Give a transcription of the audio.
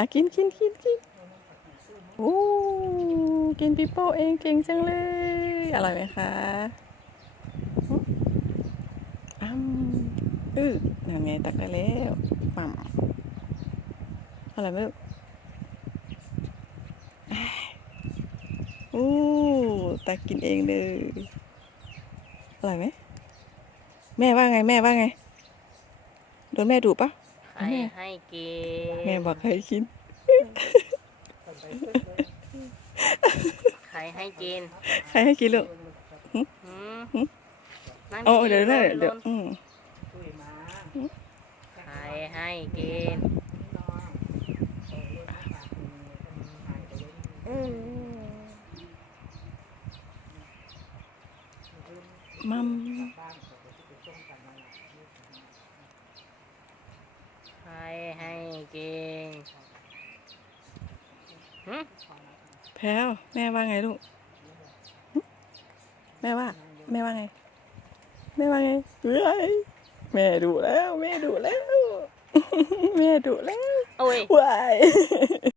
อะกินกินกินกินโอ้กินปิโป้เองเก่งจังเลย อร่อยไหมคะอ้ำอือนั่นไงตักได้แล้วปั๊มอร่อยไหมลูกโอ้ตักกินเองเลยอร่อยไหมแม่ว่าไงแม่ว่าไง โดนแม่ดุปะ ใครให้กินแม่บอกให้กินใครให้กินใครให้กินลูกหืมนั่งโอ้ๆเดี๋ยวได้ลงเดี๋ยวลงอืมใครให้กินมัม ใครให้กินหืม แพลวแม่ว่าไงลูกหึแม่ว่า แม่ว่าไง แม่ว่าไงเฮ้ยแม่ดุแล้ว แม่ดุแล้ว แม่ดุแล้ว โอ้ยว้าย